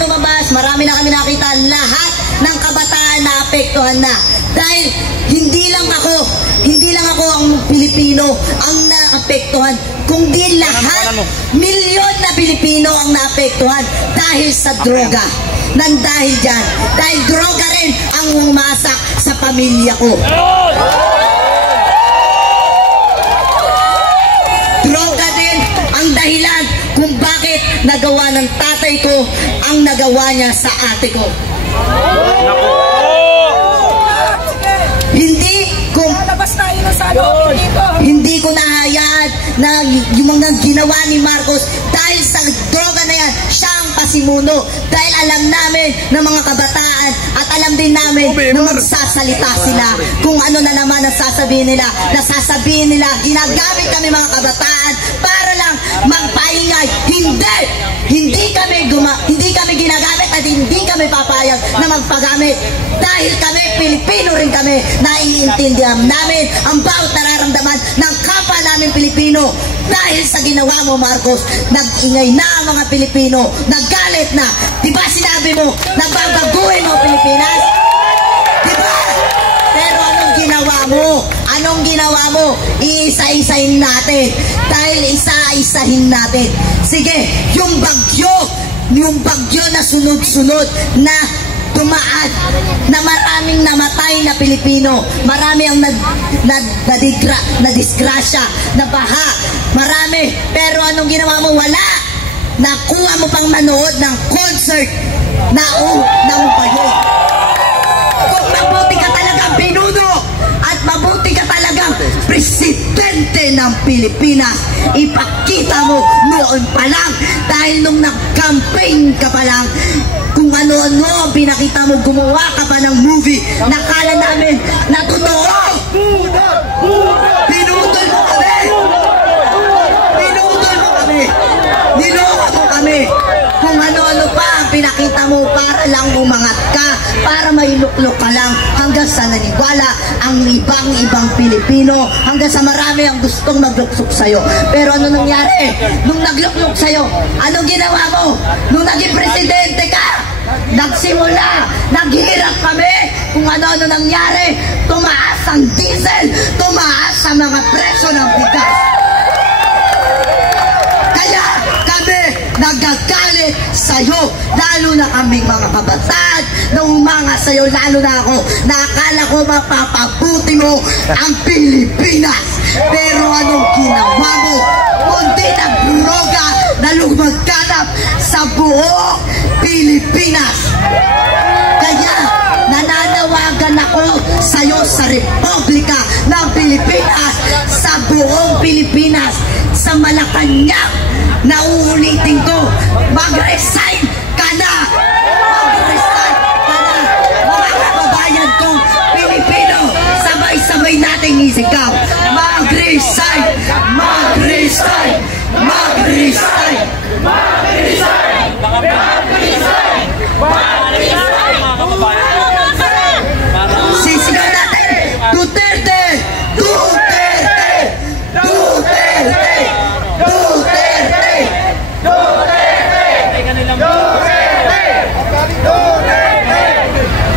lumabas. Marami na kami nakita. Lahat ng kabataan na apektuhan na. Dahil hindi lang ako ang Pilipino ang naapektuhan, kundi lahat, milyon na Pilipino ang naapektuhan dahil sa droga. Dahil dyan. Dahil droga rin ang umasak sa pamilya ko. Droga din ang dahilan kung bakit nagawa ng tatay ko ang nagawa niya sa ate ko. Hindi ko nahayaan na yung mga ginawa ni Marcos dahil sa droga na yan, siya ang pasimuno. Dahil alam namin ng mga kabataan at alam din namin na magsasalita sila kung ano na naman ang sasabihin nila. Nasasabihin nila, ginagamit kami mga kabataan para lang magpaingay. Hindi kami ginagamit at hindi kami papayag na magpagamit. Dahil kami, Pilipino rin kami, naiintindihan namin ang bawat nararamdaman ng kapwa namin Pilipino. Dahil sa ginawa mo, Marcos, nag-ingay na ang mga Pilipino, naggalit na. Diba sinabi mo, nagbabaguhin mo Pilipinas? Diba? Pero anong ginawa mo? Anong ginawa mo? Iisa-isahin natin. Dahil isa-isahin natin. Sige, yung bagyo na sunod-sunod na tumaan, na maraming namatay na Pilipino, marami ang nadisgrasya, nabaha, marami. Pero anong ginawa mo? Wala. Nakuha mo pang manood ng concert na pa yun. Kung mabuti ka talagang pinuno at mabuti ka talagang presidente ng Pilipinas, ipakita mo noon pa lang. Dahil nung nag-campaign ka pa lang, kung ano-ano ang pinakita mo, gumawa ka pa ng movie, nakala namin na totoo. Pinutol mo kami. Niloko mo kami. Kung ano-ano pa ang pinakita mo para lang umangat ka, para mailuklok ka lang, hanggang sa naniwala ang ibang Pilipino, hanggang sa marami ang gustong magluksok sa'yo. Pero ano nangyari? Nung nagluklok sa'yo, anong ginawa mo? Nung naging presidente ka, nagsimula, naghirap kami. Kung ano-ano nangyari, tumaas ang diesel, tumaas ang mga presyo ng bigas. Kaya kami nagagalit sa'yo, lalo na kaming mga kabataan na umanga sa'yo, lalo na ako, na akala ko mapapabuti mo ang Pilipinas. Pero anong ginawa mo? Kundi nagdroga na lumagkanap sa buong Pilipinas. Kaya nananawagan ako sa'yo sa Republika ng Pilipinas, sa buong Pilipinas, sa Malacanang, na uulitin ko, mag-resign ka na! Mag-resign ka na! Mga kababayan kong Pilipino, sabay-sabay nating isigaw, mag-resign! Mag-resign! Mag-resign! Mag-resign! Mag-resign! Mag-resign! Sisigaw natin, Duterte! Duterte! Duterte! Duterte!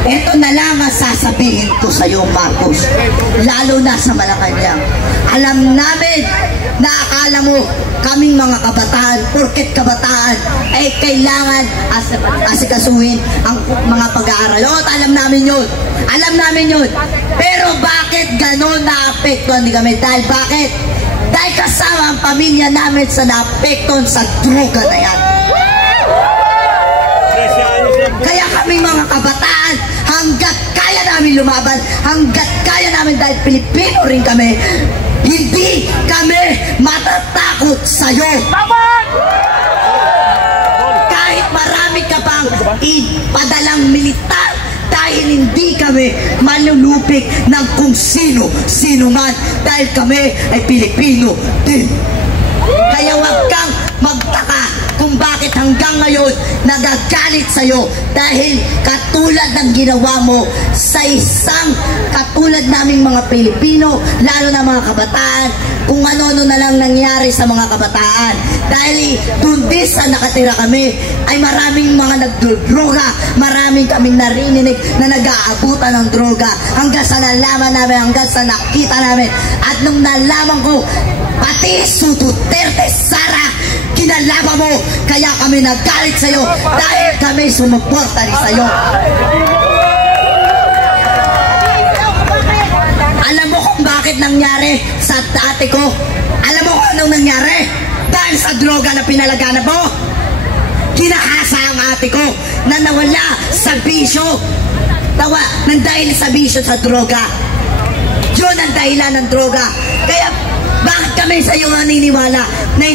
Ito na lang ang sasabihin ko sa iyo, Marcos, lalo na sa Malacanang. Alam namin na akala mo kaming mga kabataan, porket kabataan ay kailangan asikasuhin ang mga pag-aaral. O, alam namin yun. Alam namin yun. Pero bakit ganon naapektuhan kami? Dahil bakit? Dahil kasama ang pamilya namin sa naapektuhan sa droga na yan. Kaya kami mga kabataan, hanggat kaya namin lumaban, hanggat kaya namin, dahil Pilipino rin kami, hindi kami matatakot sa'yo. Kahit marami ka pang ipadalang militar, dahil hindi kami malulupik ng kung sino man, dahil kami ay Pilipino din. Kaya wag kang magtaka kung bakit bakit hanggang ngayon nagagalit sa'yo dahil katulad ng ginawa mo sa isang katulad naming mga Pilipino, lalo na mga kabataan, kung ano-ano na lang nangyari sa mga kabataan. Dahil kundi sa nakatira kami ay maraming mga nagdodroga, maraming kaming narinig na nag-aabutan ng droga hanggang sa nalaman namin, hanggang sa nakita namin. At nung nalaman ko, pati si Duterte, Sara, kinalaban mo, kaya kami nagalit sa'yo dahil kami sumuporta rin sa'yo. Alam mo kung bakit nangyari sa ate ko? Alam mo kung anong nangyari? Dahil sa droga na pinalaganap mo. Kinahasa ang ate ko na nawala sa bisyo. Nang dahil sa bisyo sa droga. Yun ang dahilan ng droga. Kaya bakit kami sa iyo naniniwala na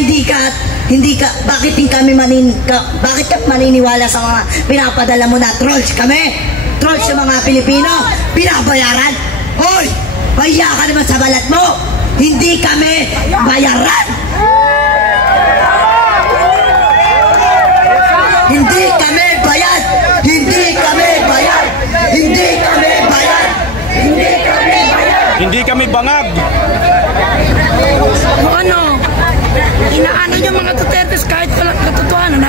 bakit ka maniniwala sa mga pinapadala mo na trolls kami? Trolls sa mga Pilipino, pinabayaran? Hoy, baya ka naman sa balat mo. Hindi kami bayaran. Hindi kami bayad. Hindi kami bayad. Hindi kami bayad. Hindi kami bayad. Hindi kami bangag. Ano? Inaano yung mga Dutertes kahit walang katotohanan.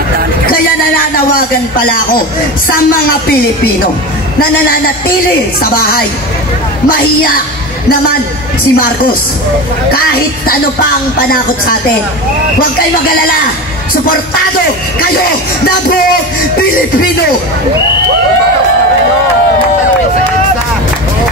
Kaya nananawagan pala ako sa mga Pilipino na nananatili sa bahay. Mahiya naman si Marcos. Kahit ano pa ang panakot sa atin, huwag kayo mag-alala. Suportado kayo na buong Pilipino.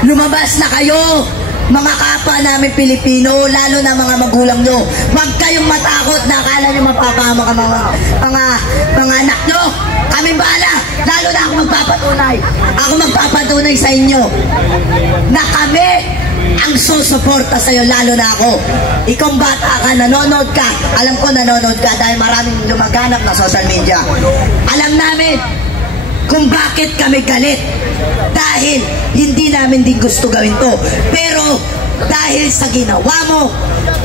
Lumabas na kayo, mga kapwa namin Pilipino, lalo na mga magulang nyo. Huwag kayong matakot na akala nyo mapapama ka mga anak nyo. Kami bahala, lalo na ako magpapatunay. Ako magpapatunay sa inyo na kami ang susuporta sa'yo, lalo na ako. Ikaw bata ka, nanonood ka. Alam ko nanonood ka dahil maraming lumaganap na social media. Alam namin kung bakit kami galit. Dahil hindi namin din gusto gawin to. Pero dahil sa ginawa mo,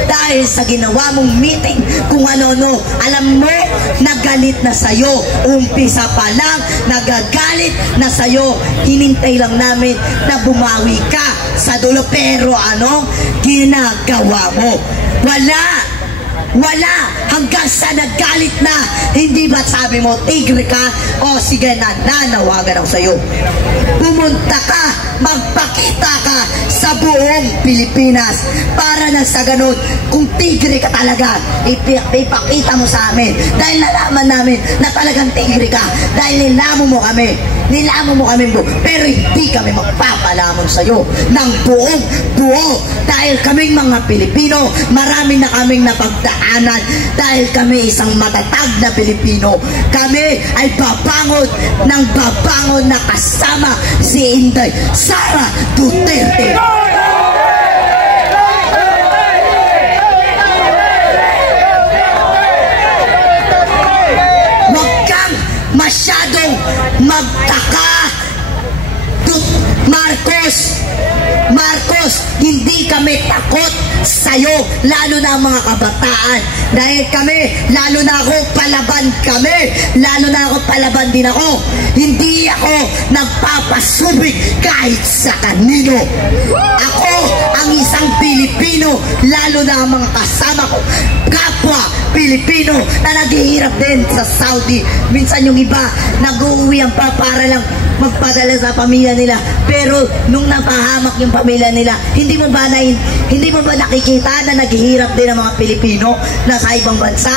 dahil sa ginawa mong meeting, kung ano-ano, alam mo, nagalit na sa'yo. Umpisa pa lang, nagagalit na sa'yo. Hinintay lang namin na bumawi ka sa dulo. Pero anong ginagawa mo? Wala hanggang sa nagalit na. Hindi ba sabi mo tigre ka? O sige, nananawagan ako sa'yo. Pumunta ka, magpakita ka sa buong Pilipinas para na sa ganun, kung tigre ka talaga, ipakita mo sa amin. Dahil nalaman namin na talagang tigre ka. Dahil nilamon mo kami. Pero hindi kami magpapalamon sa'yo ng buong buo. Dahil kaming mga Pilipino, marami na kaming napagdaanan. Dahil kami isang matatag na Pilipino. Kami ay babangon na kasama si Inday Sara Duterte. Huwag kang masyadong magtaka, Marcos, hindi kami takot sa'yo, lalo na mga kabataan. Dahil kami, lalo na ako, palaban din ako. Hindi ako nagpapasubig kahit sa kanino. Ako ang isang Pilipino, lalo na ang mga kasama ko, kapwa Pilipino na naghihirap din sa Saudi. Minsan yung iba, nag-uuwi ang para lang magpadala sa pamilya nila. Pero nung napahamak yung pamilya nila, hindi mo ba nakikita na naghihirap din ang mga Pilipino na sa ibang bansa?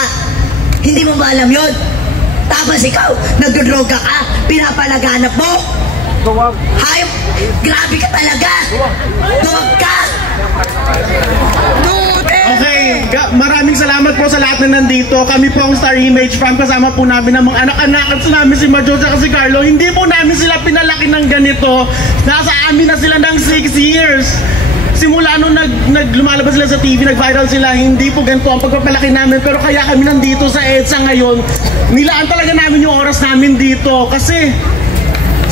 Hindi mo ba alam yun? Tapos ikaw, nagdodroga ka, pinapalaganap mo? Hayop, grabe ka talaga. Duwag ka. Okay, maraming salamat po sa lahat na nandito. Kami po ang Star Image Fam. Kasama po namin ang mga anak-anak at namin si Majo at si Carlo. Hindi po namin sila pinalaki ng ganito. Nasa amin na sila ng 6 years. Simula nung lumalabas sila sa TV, nag-viral sila, hindi po ganito ang pagpapalaki namin. Pero kaya kami nandito sa EDSA ngayon, nilaan talaga namin yung oras namin dito. Kasi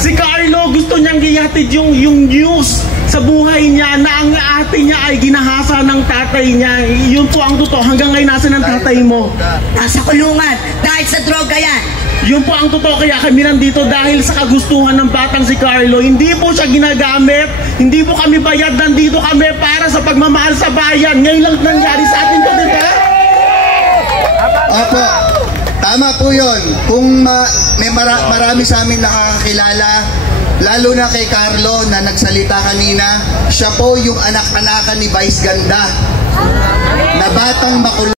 si Carlo gusto niyang gihatid yung news sa buhay niya na ang ate niya ay ginahasa ng tatay niya. Yun po ang totoo. Hanggang ngayon nasa ng tatay mo. Nasa kulungan dahil sa droga yan. Yun po ang totoo, kaya kami nandito dahil sa kagustuhan ng batang si Carlo. Hindi po siya ginagamit, hindi po kami bayad, nandito kami para sa pagmamahal sa bayan. Ngayon lang nangyari sa atin to, di ba? Opo, tama po yun. Kung may marami sa amin nakakakilala, lalo na kay Carlo na nagsalita kanina, siya po yung anak-anakan ni Vice Ganda na batang makulong.